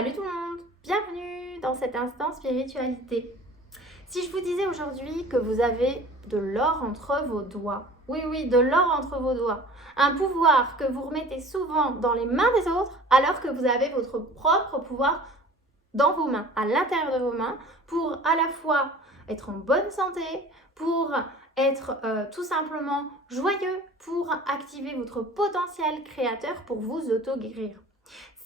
Salut tout le monde, bienvenue dans cet instant spiritualité. Si je vous disais aujourd'hui que vous avez de l'or entre vos doigts, oui, de l'or entre vos doigts, un pouvoir que vous remettez souvent dans les mains des autres alors que vous avez votre propre pouvoir dans vos mains, à l'intérieur de vos mains, pour à la fois être en bonne santé, pour être tout simplement joyeux, pour activer votre potentiel créateur pour vous auto-guérir.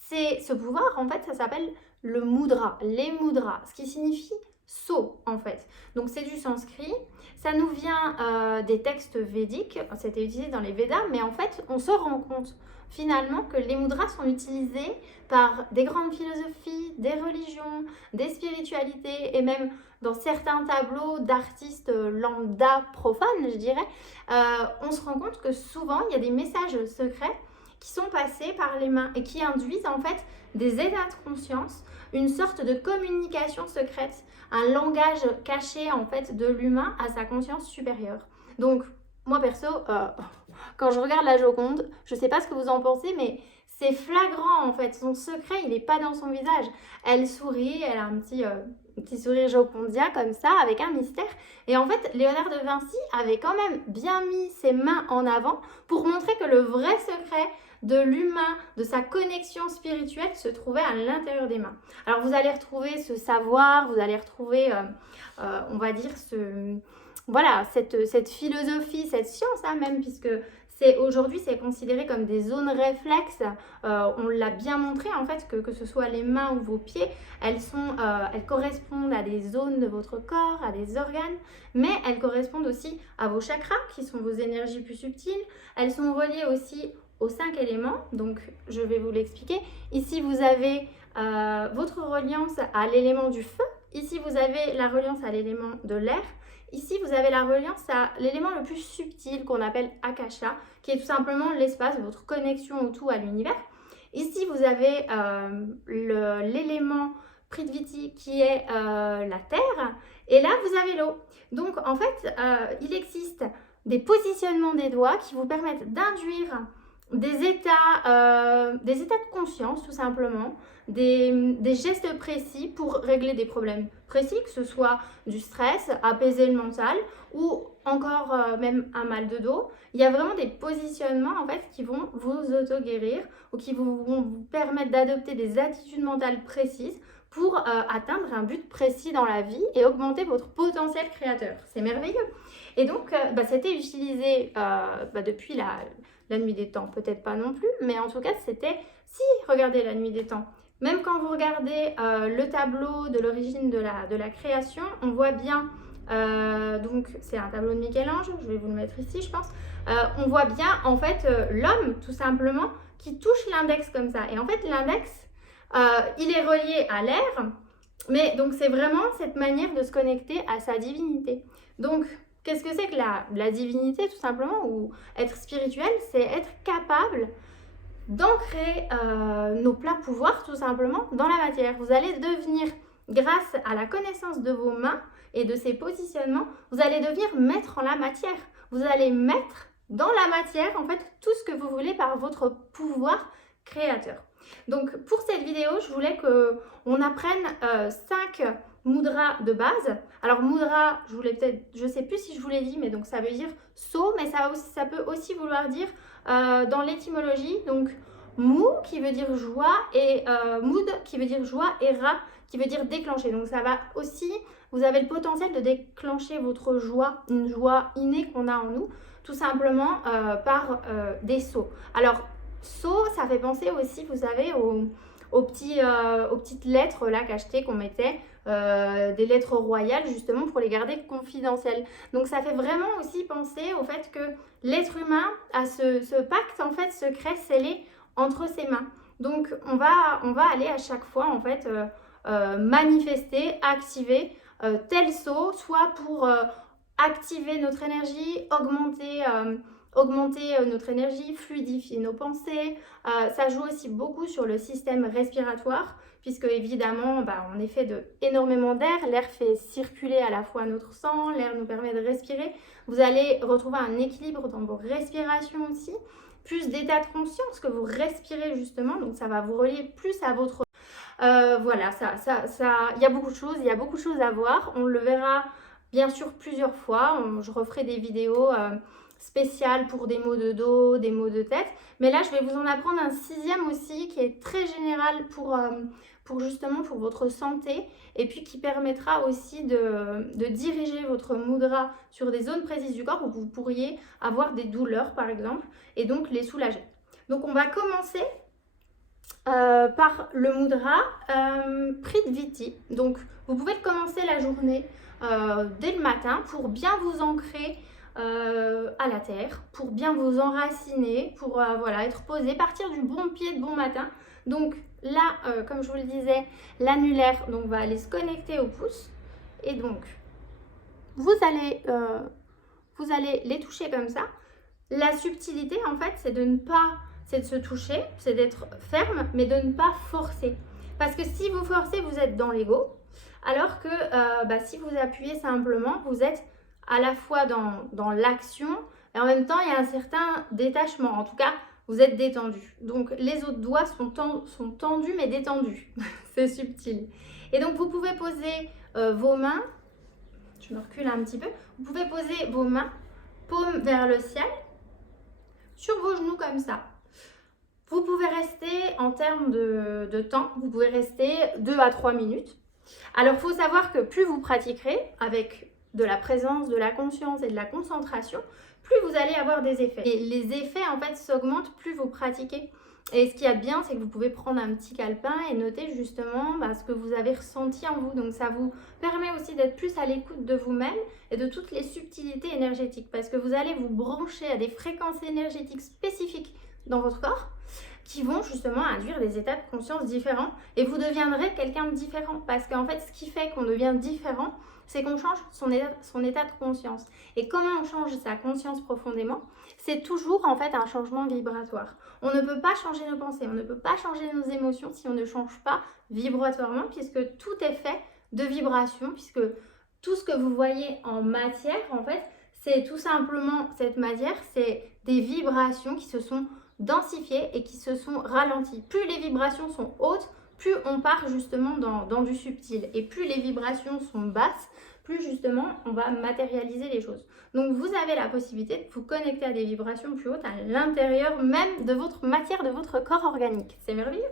C'est ce pouvoir, en fait, ça s'appelle le mudra, les mudras, ce qui signifie sceau, en fait. Donc, c'est du sanskrit. Ça nous vient des textes védiques. C'était utilisé dans les Védas, mais en fait, on se rend compte finalement que les mudras sont utilisés par des grandes philosophies, des religions, des spiritualités et même dans certains tableaux d'artistes lambda profanes, je dirais, on se rend compte que souvent, il y a des messages secrets qui sont passés par les mains et qui induisent en fait des états de conscience, une sorte de communication secrète, un langage caché en fait de l'humain à sa conscience supérieure. Donc moi perso, quand je regarde la Joconde, je sais pas ce que vous en pensez, mais c'est flagrant en fait, son secret il n'est pas dans son visage. Elle sourit, elle a un petit sourire jocondien comme ça, avec un mystère. Et en fait, Léonard de Vinci avait quand même bien mis ses mains en avant pour montrer que le vrai secret de l'humain, de sa connexion spirituelle se trouvait à l'intérieur des mains. Alors vous allez retrouver ce savoir, vous allez retrouver, on va dire, voilà, cette philosophie, cette science même, puisque aujourd'hui c'est considéré comme des zones réflexes. On l'a bien montré en fait que ce soit les mains ou vos pieds, elles correspondent à des zones de votre corps, à des organes, mais elles correspondent aussi à vos chakras qui sont vos énergies plus subtiles. Elles sont reliées aussi aux 5 éléments, donc je vais vous l'expliquer. Ici vous avez votre reliance à l'élément du feu, ici vous avez la reliance à l'élément de l'air. Ici, vous avez la reliance à l'élément le plus subtil qu'on appelle Akasha, qui est tout simplement l'espace, votre connexion au tout, à l'univers. Ici, vous avez l'élément Prithviti qui est la terre. Et là, vous avez l'eau. Donc, en fait, il existe des positionnements des doigts qui vous permettent d'induire des états de conscience, tout simplement, des gestes précis pour régler des problèmes précis, que ce soit du stress, apaiser le mental ou encore même un mal de dos. Il y a vraiment des positionnements en fait qui vont vous auto-guérir ou qui vont vous permettre d'adopter des attitudes mentales précises pour atteindre un but précis dans la vie et augmenter votre potentiel créateur. C'est merveilleux. Et donc, c'était utilisé depuis la nuit des temps, peut-être pas non plus, mais en tout cas, regardez la nuit des temps. Même quand vous regardez le tableau de l'origine de la création, on voit bien, donc c'est un tableau de Michel-Ange, je vais vous le mettre ici, je pense. On voit bien, en fait, l'homme, tout simplement, qui touche l'index comme ça. Et en fait, l'index, il est relié à l'air, mais donc c'est vraiment cette manière de se connecter à sa divinité. Donc, qu'est-ce que c'est que la divinité, tout simplement, ou être spirituel? C'est être capable d'ancrer nos pleins pouvoirs, tout simplement, dans la matière. Vous allez devenir, grâce à la connaissance de vos mains et de ces positionnements, vous allez devenir maître en la matière. Vous allez mettre dans la matière, en fait, tout ce que vous voulez par votre pouvoir créateur. Donc, pour cette vidéo, je voulais qu'on apprenne 5 mudras de base. Alors mudra, je sais plus si je vous l'ai dit, mais donc ça veut dire sceau, mais ça peut aussi vouloir dire dans l'étymologie, donc mu qui veut dire joie et mood qui veut dire joie et ra qui veut dire déclencher. Donc ça va aussi, vous avez le potentiel de déclencher votre joie, une joie innée qu'on a en nous, tout simplement par des sceaux. Alors sceau, ça fait penser aussi, vous savez, aux petites lettres là cachetées qu'on mettait, des lettres royales justement pour les garder confidentielles. Donc ça fait vraiment aussi penser au fait que l'être humain a ce pacte en fait secret scellé entre ses mains. Donc on va aller à chaque fois en fait manifester, activer tel sceau, soit pour activer notre énergie, augmenter notre énergie, fluidifier nos pensées. Ça joue aussi beaucoup sur le système respiratoire, puisque évidemment, on est fait énormément d'air. L'air fait circuler à la fois notre sang, l'air nous permet de respirer. Vous allez retrouver un équilibre dans vos respirations aussi, plus d'état de conscience que vous respirez justement, donc ça va vous relier plus à votre Voilà, il y a beaucoup de choses, il y a beaucoup de choses à voir. On le verra bien sûr plusieurs fois. Je referai des vidéos spéciales pour des maux de dos, des maux de tête. Mais là, je vais vous en apprendre un sixième aussi qui est très général pour justement pour votre santé et puis qui permettra aussi de diriger votre mudra sur des zones précises du corps où vous pourriez avoir des douleurs par exemple et donc les soulager. Donc on va commencer par le mudra Pridviti. Donc vous pouvez commencer la journée dès le matin pour bien vous ancrer à la terre, pour bien vous enraciner, pour voilà, être posé, partir du bon pied de bon matin. Donc là, comme je vous le disais, l'annulaire donc, va aller se connecter au pouce. Et donc, vous allez les toucher comme ça. La subtilité, en fait, c'est de ne pas, c'est de se toucher, c'est d'être ferme, mais de ne pas forcer. Parce que si vous forcez, vous êtes dans l'ego. Alors que si vous appuyez simplement, vous êtes à la fois dans l'action et en même temps, il y a un certain détachement. En tout cas, vous êtes détendu. Donc, les autres doigts sont tendus mais détendus. C'est subtil. Et donc, vous pouvez poser vos mains. Je me recule un petit peu. Vous pouvez poser vos mains, paume vers le ciel, sur vos genoux comme ça. Vous pouvez rester en termes de temps, vous pouvez rester 2 à 3 minutes. Alors, il faut savoir que plus vous pratiquerez avec de la présence, de la conscience et de la concentration, plus vous allez avoir des effets. Et les effets, en fait, s'augmentent plus vous pratiquez. Et ce qu'il y a de bien, c'est que vous pouvez prendre un petit calepin et noter justement ce que vous avez ressenti en vous. Donc, ça vous permet aussi d'être plus à l'écoute de vous-même et de toutes les subtilités énergétiques. Parce que vous allez vous brancher à des fréquences énergétiques spécifiques dans votre corps qui vont justement induire des états de conscience différents. Et vous deviendrez quelqu'un de différent. Parce qu'en fait, ce qui fait qu'on devient différent, c'est qu'on change son état de conscience. Et comment on change sa conscience profondément? C'est toujours en fait un changement vibratoire. On ne peut pas changer nos pensées, on ne peut pas changer nos émotions si on ne change pas vibratoirement, puisque tout est fait de vibrations, puisque tout ce que vous voyez en matière, en fait, c'est tout simplement cette matière, c'est des vibrations qui se sont densifiées et qui se sont ralenties. Plus les vibrations sont hautes, plus on part justement dans du subtil. Et plus les vibrations sont basses, plus justement on va matérialiser les choses. Donc vous avez la possibilité de vous connecter à des vibrations plus hautes à l'intérieur même de votre matière, de votre corps organique. C'est merveilleux.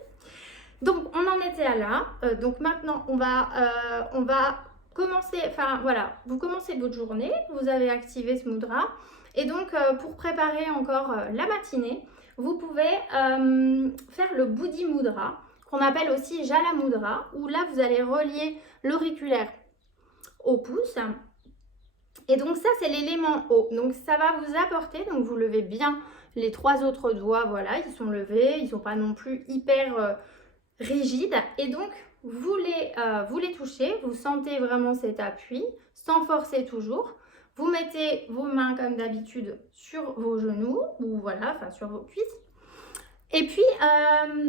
Donc on en était à là. Donc maintenant on va commencer, enfin voilà, vous commencez votre journée, vous avez activé ce mudra. Et donc pour préparer encore la matinée, vous pouvez faire le Buddhi Mudra, qu'on appelle aussi Jala Mudra, où là vous allez relier l'auriculaire au pouce. Et donc ça c'est l'élément eau. Donc ça va vous apporter, donc vous levez bien les 3 autres doigts, voilà, ils sont levés, ils ne sont pas non plus hyper rigides. Et donc vous les touchez, vous sentez vraiment cet appui, sans forcer toujours. Vous mettez vos mains comme d'habitude sur vos genoux, ou voilà, enfin sur vos cuisses. Et puis,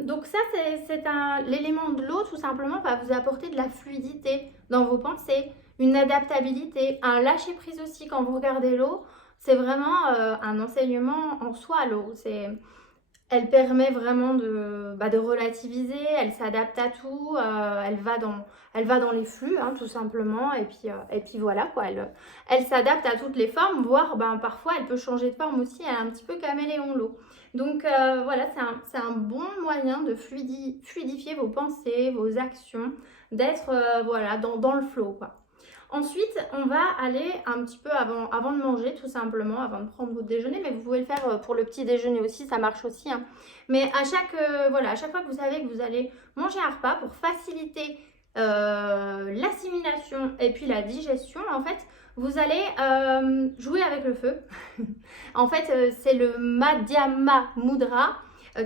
donc ça, c'est l'élément de l'eau, tout simplement, va vous apporter de la fluidité dans vos pensées, une adaptabilité, un lâcher-prise aussi quand vous regardez l'eau. C'est vraiment un enseignement en soi, l'eau. Elle permet vraiment de relativiser, elle s'adapte à tout, elle va dans les flux, hein, tout simplement, et puis voilà, quoi, elle s'adapte à toutes les formes, voire parfois elle peut changer de forme aussi, elle est un petit peu caméléon, l'eau. Donc voilà, c'est un bon moyen de fluidifier vos pensées, vos actions, d'être voilà, dans le flow, quoi. Ensuite, on va aller un petit peu avant de manger, tout simplement, avant de prendre votre déjeuner, mais vous pouvez le faire pour le petit déjeuner aussi, ça marche aussi, hein. Mais à chaque fois que vous savez que vous allez manger un repas, pour faciliter l'assimilation et puis la digestion, en fait, vous allez jouer avec le feu. En fait, c'est le Madhyama Mudra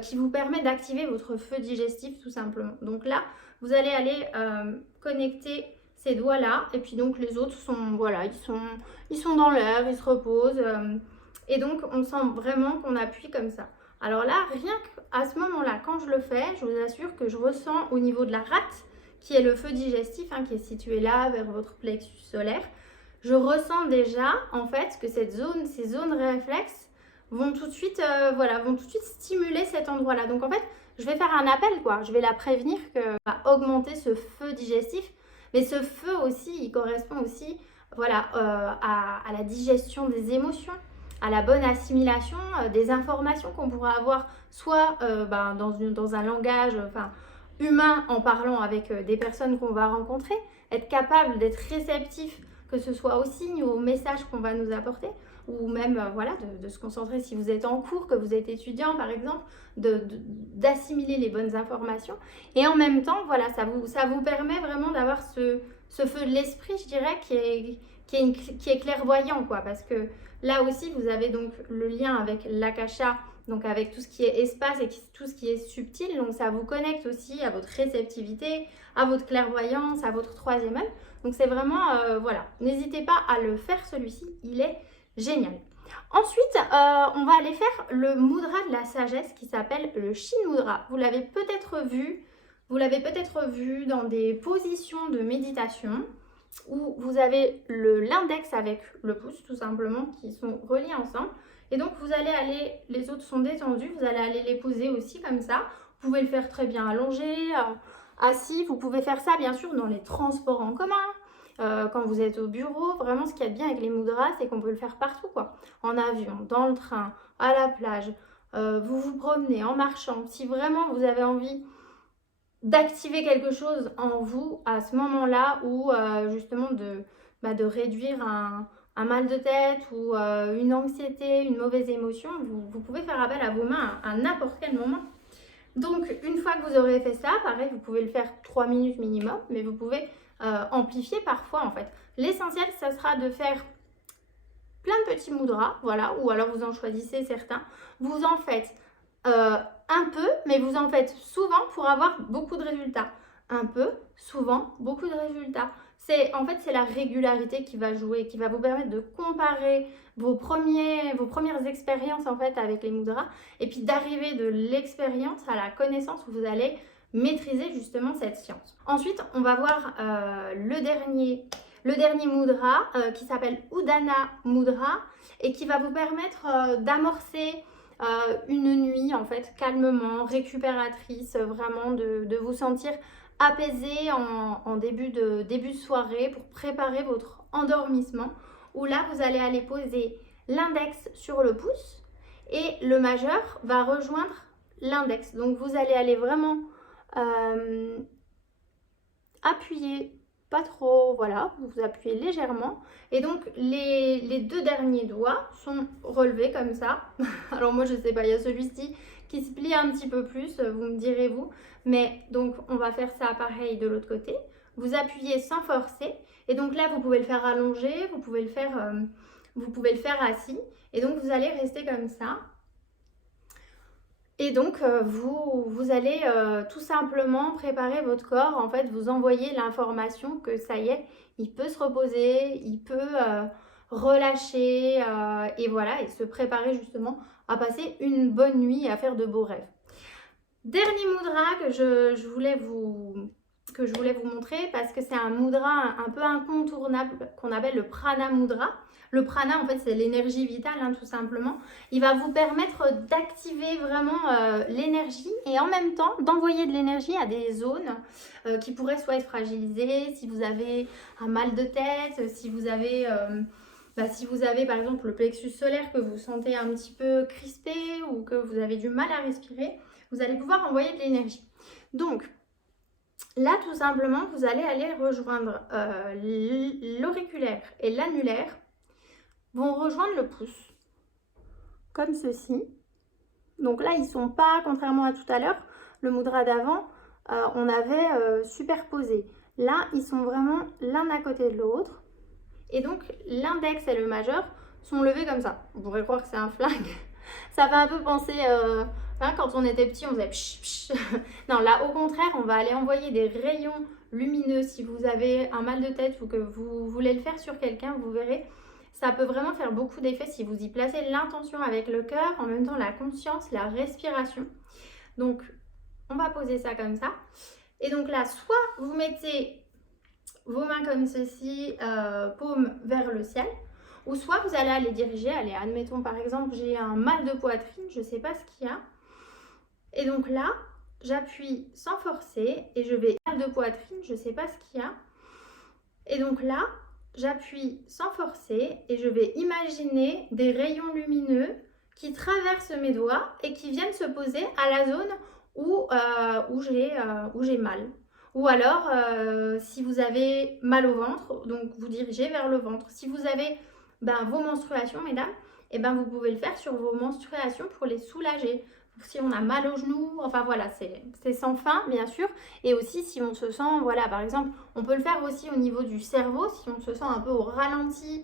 qui vous permet d'activer votre feu digestif, tout simplement. Donc là, vous allez aller connecter ces doigts là, et puis donc les autres sont, voilà, ils sont dans l'air, ils se reposent, et donc on sent vraiment qu'on appuie comme ça. Alors là, rien qu'à ce moment-là, quand je le fais, je vous assure que je ressens au niveau de la rate, qui est le feu digestif, hein, qui est situé là, vers votre plexus solaire, je ressens déjà en fait que ces zones réflexes vont tout de suite, vont tout de suite stimuler cet endroit-là. Donc en fait, je vais faire un appel, quoi. Je vais la prévenir que va augmenter ce feu digestif. Mais ce feu aussi, il correspond aussi, voilà, à la digestion des émotions, à la bonne assimilation des informations qu'on pourra avoir, soit dans un langage humain en parlant avec des personnes qu'on va rencontrer, être capable d'être réceptif, que ce soit aux signes ou aux messages qu'on va nous apporter, ou même de se concentrer si vous êtes en cours, que vous êtes étudiant par exemple, d'assimiler les bonnes informations. Et en même temps, voilà, ça vous permet vraiment d'avoir ce feu de l'esprit, je dirais, qui est clairvoyant, quoi, parce que là aussi, vous avez donc le lien avec l'akasha, donc avec tout ce qui est espace et tout ce qui est subtil, donc ça vous connecte aussi à votre réceptivité, à votre clairvoyance, à votre troisième œil. Donc c'est vraiment, voilà, n'hésitez pas à le faire celui-ci, il est génial. Ensuite, on va aller faire le mudra de la sagesse qui s'appelle le Shin Mudra. Vous l'avez peut-être vu dans des positions de méditation où vous avez l'index avec le pouce tout simplement qui sont reliés ensemble. Et donc vous allez aller, les autres sont détendus, vous allez aller les poser aussi comme ça. Vous pouvez le faire très bien allongé, assis. Vous pouvez faire ça bien sûr dans les transports en commun. Quand vous êtes au bureau, vraiment ce qu'il y a de bien avec les mudras, c'est qu'on peut le faire partout, quoi. En avion, dans le train, à la plage, vous vous promenez, en marchant. Si vraiment vous avez envie d'activer quelque chose en vous à ce moment-là ou justement de réduire un mal de tête ou une anxiété, une mauvaise émotion, vous pouvez faire appel à vos mains à n'importe quel moment. Donc une fois que vous aurez fait ça, pareil, vous pouvez le faire 3 minutes minimum, mais vous pouvez amplifier parfois en fait. L'essentiel, ça sera de faire plein de petits mudras, voilà, ou alors vous en choisissez certains. Vous en faites un peu, mais vous en faites souvent pour avoir beaucoup de résultats. Un peu, souvent, beaucoup de résultats. En fait, c'est la régularité qui va jouer, qui va vous permettre de comparer vos premières expériences en fait avec les mudras et puis d'arriver de l'expérience à la connaissance où vous allez maîtriser justement cette science. Ensuite, on va voir le dernier mudra qui s'appelle Udana Mudra et qui va vous permettre d'amorcer une nuit en fait calmement, récupératrice, vraiment de vous sentir apaisé en début de soirée pour préparer votre endormissement où là vous allez aller poser l'index sur le pouce et le majeur va rejoindre l'index. Donc vous allez aller vraiment appuyer, pas trop, voilà, vous appuyez légèrement et donc les deux derniers doigts sont relevés comme ça. Alors moi je sais pas, il y a celui-ci qui se plie un petit peu plus, vous me direz vous, mais donc on va faire ça pareil de l'autre côté. Vous appuyez sans forcer et donc là vous pouvez le faire allongé, vous pouvez le faire assis et donc vous allez rester comme ça. Et donc, vous allez tout simplement préparer votre corps, en fait, vous envoyer l'information que ça y est, il peut se reposer, il peut relâcher et voilà, et se préparer justement à passer une bonne nuit et à faire de beaux rêves. Dernier mudra que je voulais vous montrer parce que c'est un mudra un peu incontournable qu'on appelle le prana mudra. Le prana, en fait, c'est l'énergie vitale, hein, tout simplement. Il va vous permettre d'activer vraiment l'énergie et en même temps d'envoyer de l'énergie à des zones qui pourraient soit être fragilisées, si vous avez un mal de tête, si vous avez par exemple le plexus solaire que vous sentez un petit peu crispé ou que vous avez du mal à respirer, vous allez pouvoir envoyer de l'énergie. Donc, là, tout simplement, vous allez aller rejoindre l'auriculaire et l'annulaire vont rejoindre le pouce, comme ceci. Donc là, ils ne sont pas, contrairement à tout à l'heure, le mudra d'avant, on avait superposé. Là, ils sont vraiment l'un à côté de l'autre. Et donc, l'index et le majeur sont levés comme ça. On pourrait croire que c'est un flingue. Ça fait un peu penser... quand on était petit, on faisait psh, psh. Non, là, au contraire, on va aller envoyer des rayons lumineux. Si vous avez un mal de tête ou que vous voulez le faire sur quelqu'un, vous verrez, ça peut vraiment faire beaucoup d'effets si vous y placez l'intention avec le cœur, en même temps la conscience, la respiration. Donc, on va poser ça comme ça. Et donc là, soit vous mettez vos mains comme ceci, paume vers le ciel, ou soit vous allez aller diriger. Allez, admettons par exemple, j'ai un mal de poitrine, je ne sais pas ce qu'il y a. Et donc là, j'appuie sans forcer et je vais mal de poitrine, je ne sais pas ce qu'il y a. Et donc là, j'appuie sans forcer et je vais imaginer des rayons lumineux qui traversent mes doigts et qui viennent se poser à la zone où j'ai mal. Ou alors, si vous avez mal au ventre, donc vous dirigez vers le ventre. Si vous avez vos menstruations, mesdames, et vous pouvez le faire sur vos menstruations pour les soulager. Si on a mal aux genoux, enfin voilà, c'est sans fin, bien sûr. Et aussi, si on se sent, voilà, par exemple, on peut le faire aussi au niveau du cerveau, si on se sent un peu au ralenti,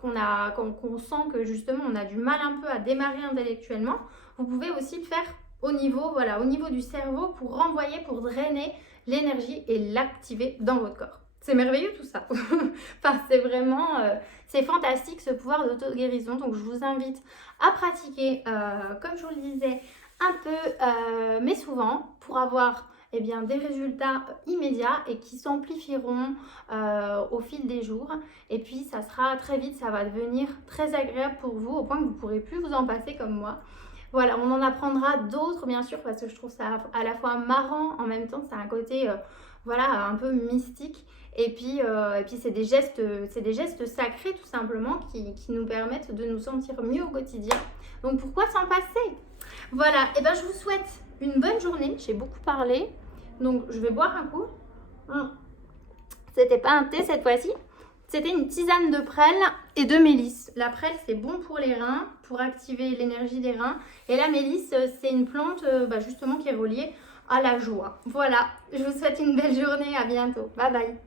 qu'on sent que justement on a du mal un peu à démarrer intellectuellement, vous pouvez aussi le faire au niveau du cerveau pour renvoyer, pour drainer l'énergie et l'activer dans votre corps. C'est merveilleux tout ça. Enfin, c'est vraiment, c'est fantastique ce pouvoir d'auto-guérison. Donc, je vous invite à pratiquer, comme je vous le disais, un peu, mais souvent, pour avoir des résultats immédiats et qui s'amplifieront au fil des jours. Et puis, ça sera très vite, ça va devenir très agréable pour vous, au point que vous ne pourrez plus vous en passer comme moi. Voilà, on en apprendra d'autres, bien sûr, parce que je trouve ça à la fois marrant, en même temps, c'est un côté, un peu mystique. Et puis c'est des gestes sacrés, tout simplement, qui nous permettent de nous sentir mieux au quotidien. Donc, pourquoi s'en passer? Voilà, et je vous souhaite une bonne journée. J'ai beaucoup parlé, donc je vais boire un coup. C'était pas un thé cette fois-ci. C'était une tisane de prêle et de mélisse. La prêle, c'est bon pour les reins, pour activer l'énergie des reins. Et la mélisse, c'est une plante justement qui est reliée à la joie. Voilà, je vous souhaite une belle journée. À bientôt. Bye bye.